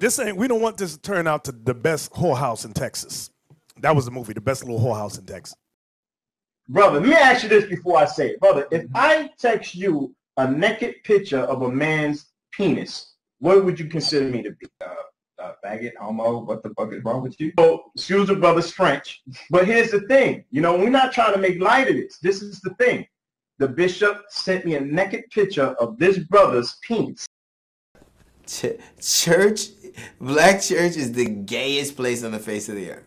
this ain't. We don't want this to turn out to the best whorehouse in Texas. That was the movie, the best little whorehouse in Texas. Brother, let me ask you this before I say it. Brother, if I text you a naked picture of a man's penis, what would you consider me to be? Faggot, homo, what the fuck is wrong with you? So, excuse the brother's French, but here's the thing. You know, we're not trying to make light of this. This is the thing. The bishop sent me a naked picture of this brother's penis. Church, black church is the gayest place on the face of the earth.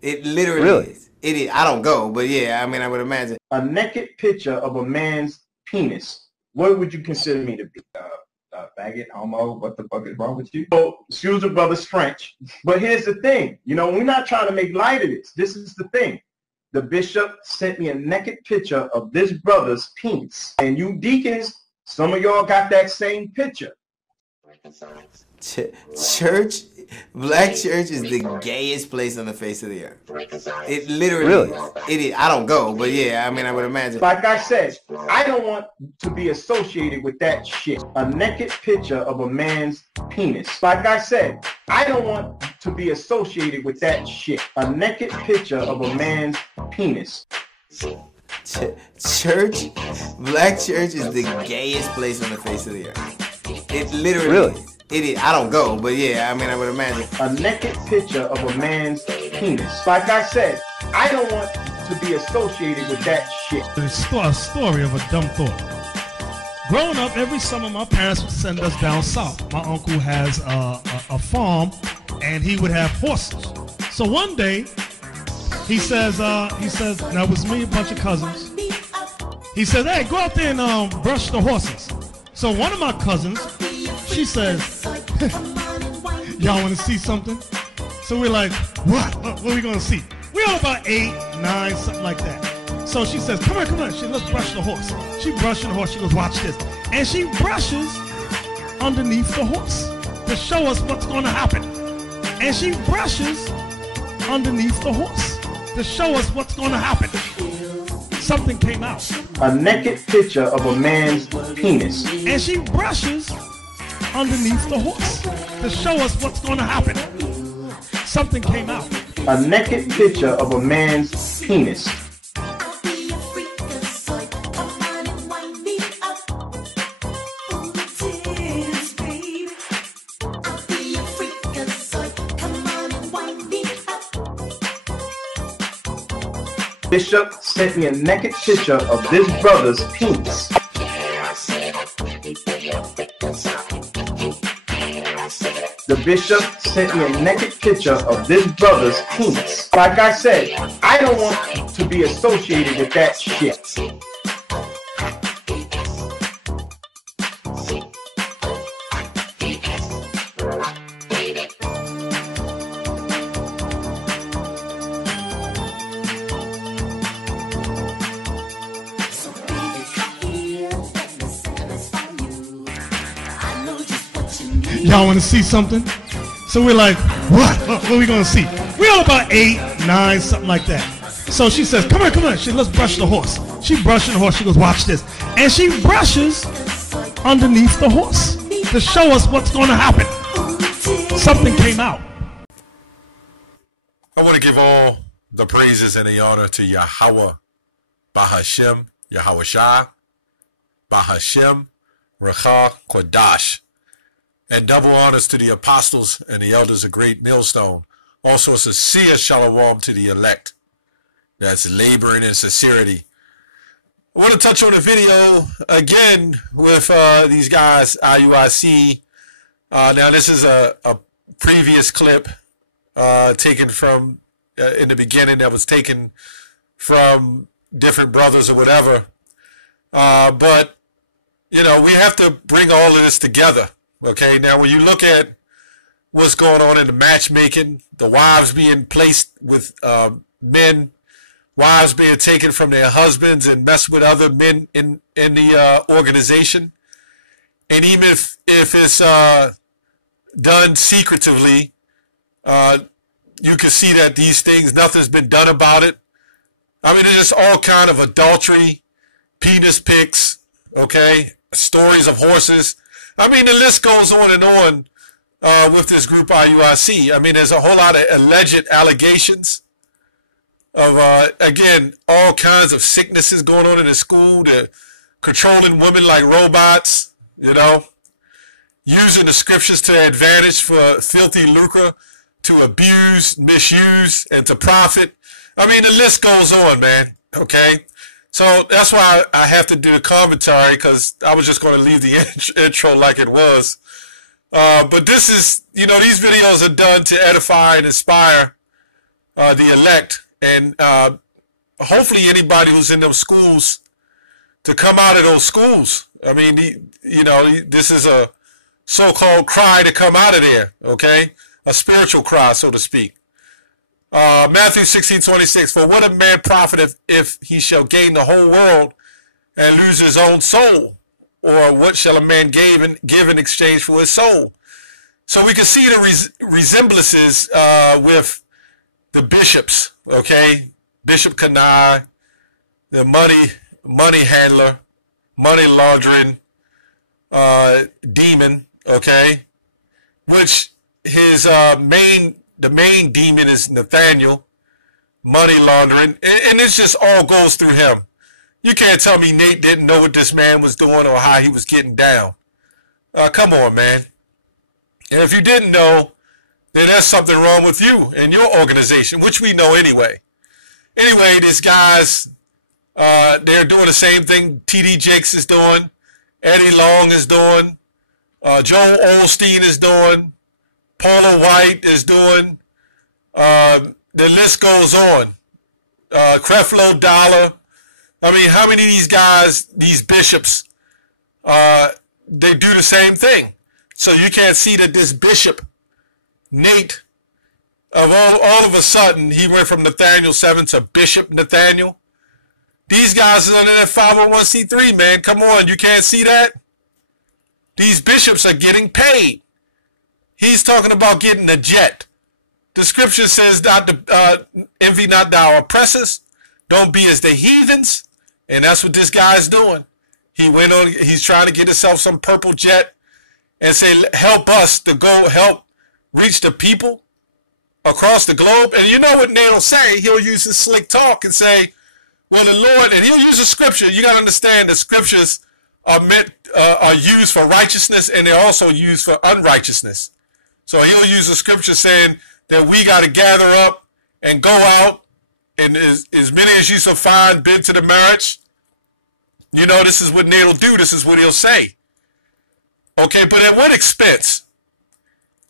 It literally is. It is. I don't go, but yeah, I mean, I would imagine. A naked picture of a man's penis. What would you consider me to be? Faggot, homo, what the fuck is wrong with you? So, excuse the brother's French, but here's the thing. You know, we're not trying to make light of this. This is the thing. The bishop sent me a naked picture of this brother's penis. And you deacons, some of y'all got that same picture. Church, black church is the gayest place on the face of the earth. It literally is. It is. I don't go, but yeah, I mean, I would imagine. Like I said, I don't want to be associated with that shit. A naked picture of a man's penis. Like I said, I don't want to be associated with that shit. A naked picture of a man's penis. Church, black church is the gayest place on the face of the earth. It literally is. It is. I don't go, but yeah, I mean, I would imagine. A naked picture of a man's penis. Like I said, I don't want to be associated with that shit. It's a story of a dumb thought. Growing up, every summer my parents would send us down south. My uncle has a farm, and he would have horses. So one day, he says, now it was me, a bunch of cousins. He says, hey, go out there and brush the horses. So one of my cousins, she says, y'all want to see something? So we're like, what are we going to see? We're all about 8, 9, something like that. So she says, come on. She says, let's brush the horse. She brushing the horse. She goes, watch this. And she brushes underneath the horse to show us what's going to happen. And she brushes underneath the horse to show us what's going to happen. Something came out. A naked picture of a man's penis. And she brushes underneath the horse to show us what's going to happen. Something came out. A naked picture of a man's penis. Bishop sent me a naked picture of this brother's penis. The bishop sent me a naked picture of this brother's penis. Like I said, I don't want to be associated with that shit. Y'all want to see something? So we're like, what are we going to see? We're all about 8, 9, something like that. So she says, come on. She says, let's brush the horse. She brushing the horse. She goes, watch this. And she brushes underneath the horse to show us what's going to happen. Something came out. I want to give all the praises and the honor to Yahweh, Bahashem, Yahweh Shah, Bahashem, Rachah, Kodash. And double honors to the apostles and the elders of Great Millstone. Also a sincere shalom to the elect that's laboring in sincerity. I want to touch on a video again with these guys, IUIC. Now this is a previous clip taken from, in the beginning, that was taken from different brothers or whatever. But, you know, we have to bring all of this together. Okay, now when you look at what's going on in the matchmaking, the wives being placed with men, wives being taken from their husbands and messed with other men in the organization, and even if it's done secretively, you can see that these things, nothing's been done about it. I mean, it's just all kind of adultery, penis pics, okay, stories of horses. I mean, the list goes on and on with this group IUIC. I mean, there's a whole lot of alleged allegations of, again, all kinds of sicknesses going on in the school. They're controlling women like robots, you know, using the scriptures to their advantage for filthy lucre, to abuse, misuse, and to profit. I mean, the list goes on, man, okay? So that's why I have to do the commentary, because I was just going to leave the intro like it was. But this is, you know, these videos are done to edify and inspire the elect, and hopefully anybody who's in those schools to come out of those schools. I mean, you know, this is a so-called cry to come out of there, okay? A spiritual cry, so to speak. Matthew 16:26, for what a man profiteth if he shall gain the whole world and lose his own soul? Or what shall a man give in exchange for his soul? So we can see the resemblances with the bishops, okay? Bishop Kanai, the money handler, money laundering demon, okay? Which his the main demon is Nathaniel, money laundering, and it just all goes through him. You can't tell me Nate didn't know what this man was doing or how he was getting down. Come on, man. And if you didn't know, then there's something wrong with you and your organization, which we know anyway. Anyway, these guys, they're doing the same thing T.D. Jakes is doing, Eddie Long is doing, Joel Osteen is doing, Paula White is doing. The list goes on. Creflo Dollar. I mean, how many of these guys, these bishops, they do the same thing? So you can't see that this bishop, Nate, of all of a sudden, he went from Nathaniel 7 to Bishop Nathaniel. These guys are under that 501c3, man. Come on, you can't see that? These bishops are getting paid. He's talking about getting a jet. The scripture says, envy not thou oppressors. Don't be as the heathens. And that's what this guy's doing. He's trying to get himself some purple jet and say, help us to go help reach the people across the globe. And you know what Nate will say? He'll use his slick talk and say, well, the Lord, and he'll use a scripture. You got to understand that scriptures are used for righteousness, and they're also used for unrighteousness. So he'll use a scripture saying that we got to gather up and go out, and as many as you shall find, bid to the marriage. You know, this is what Nate will do. This is what he'll say. Okay, but at what expense?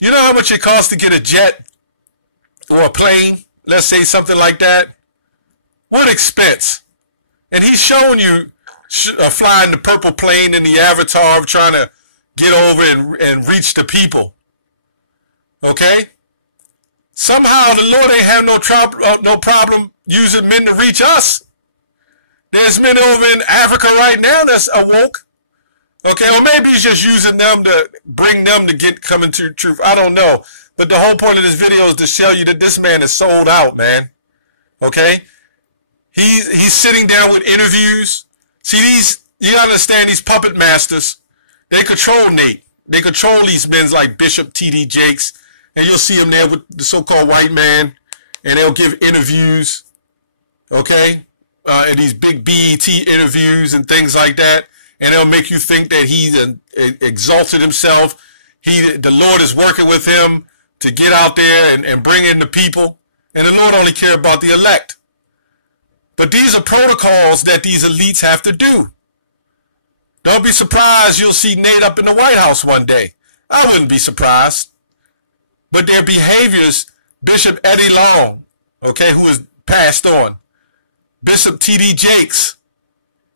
You know how much it costs to get a jet or a plane? Let's say something like that. What expense? And he's showing you flying the purple plane in the avatar of trying to get over and reach the people. Okay? Somehow the Lord ain't have no problem using men to reach us. There's men over in Africa right now that's awoke. Okay, or maybe he's just using them to bring them to come into the truth. I don't know. But the whole point of this video is to show you that this man is sold out, man. Okay? He's sitting down with interviews. See, you gotta understand, these puppet masters, they control Nate. They control these men like Bishop T.D. Jakes. And you'll see him there with the so-called white man. And they'll give interviews. Okay? And these big BET interviews and things like that. And they'll make you think that he's exalted himself. The Lord is working with him to get out there and bring in the people. And the Lord only cares about the elect. But these are protocols that these elites have to do. Don't be surprised you'll see Nate up in the White House one day. I wouldn't be surprised. But their behaviors, Bishop Eddie Long, okay, who is passed on, Bishop T.D. Jakes,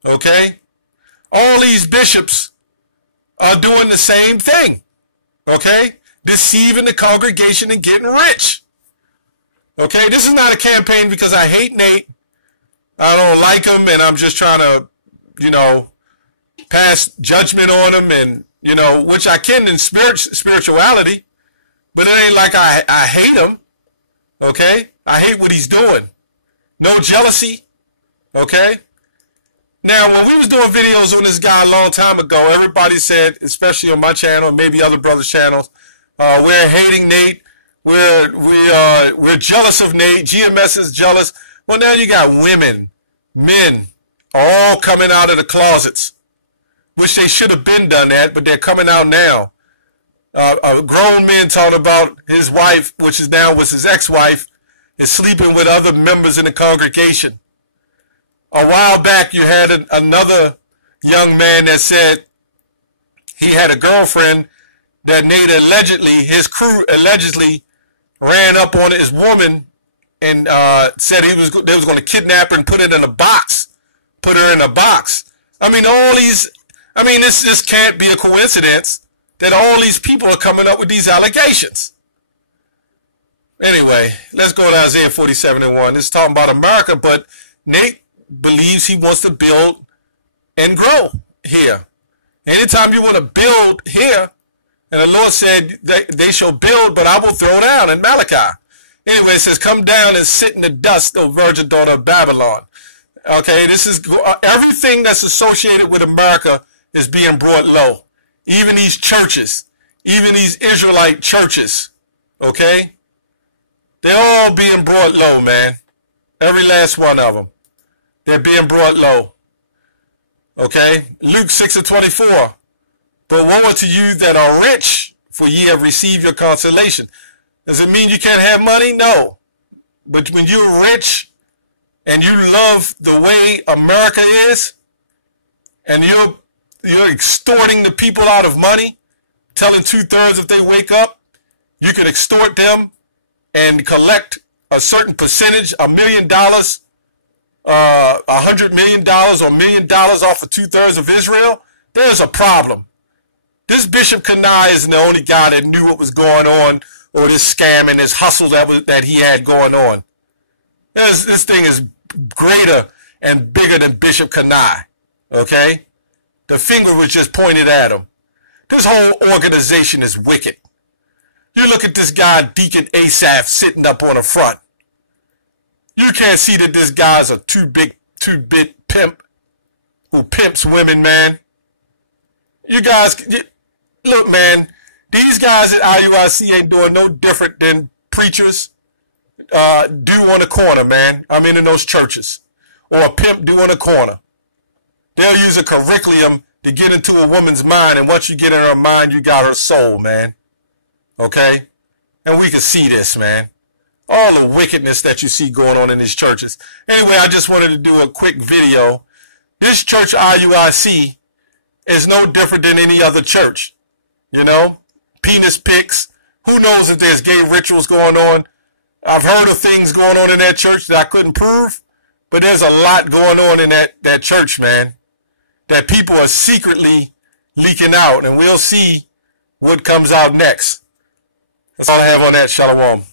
okay, all these bishops are doing the same thing, okay, deceiving the congregation and getting rich. Okay, this is not a campaign because I hate Nate. I don't like him, and I'm just trying to, you know, pass judgment on him, and, you know, which I can in spirituality, but it ain't like I hate him, okay? I hate what he's doing. No jealousy, okay? Now, when we was doing videos on this guy a long time ago, everybody said, especially on my channel, maybe other brothers' channels, We're hating Nate. We're jealous of Nate. GMS is jealous. Well, now you got women, men, all coming out of the closets. Wish they should have been done that, but they're coming out now. A grown man talking about his wife, which is now was his ex-wife, is sleeping with other members in the congregation. A while back, you had another young man that said he had a girlfriend that Nate his crew allegedly ran up on his woman and said they was going to kidnap her and put her in a box. I mean, this can't be a coincidence that all these people are coming up with these allegations. Anyway, let's go to Isaiah 47:1. This is talking about America, but Nate believes he wants to build and grow here. Anytime you want to build here, and the Lord said they shall build, but I will throw down in Malachi. Anyway, it says, come down and sit in the dust, O virgin daughter of Babylon. Okay, this is everything that's associated with America is being brought low. Even these churches, even these Israelite churches, okay? They're all being brought low, man. Every last one of them. They're being brought low. Okay? Luke 6:24. But woe unto you that are rich, for ye have received your consolation. Does it mean you can't have money? No. But when you're rich and you love the way America is, and you're extorting the people out of money, telling 2/3 if they wake up, you can extort them and collect a certain percentage, $1 million, $100 million, or $1 million off of 2/3 of Israel. There's a problem. This Bishop Kanai isn't the only guy that knew what was going on, or this scam and this hustle that he had going on. This thing is greater and bigger than Bishop Kanai. Okay? The finger was just pointed at him. This whole organization is wicked. You look at this guy, Deacon Asaph, sitting up on the front. You can't see that this guy's a two-bit pimp who pimps women, man. You guys, look, man, these guys at IUIC ain't doing no different than preachers do on the corner, man. I mean, in those churches. Or a pimp do on the corner. They'll use a curriculum to get into a woman's mind, and once you get in her mind, you got her soul, man. Okay? And we can see this, man. All the wickedness that you see going on in these churches. Anyway, I just wanted to do a quick video. This church, IUIC, is no different than any other church. You know? Penis pics. Who knows if there's gay rituals going on? I've heard of things going on in that church that I couldn't prove, but there's a lot going on in that church, man, that people are secretly leaking out, and we'll see what comes out next. That's all I have on that. Shalom.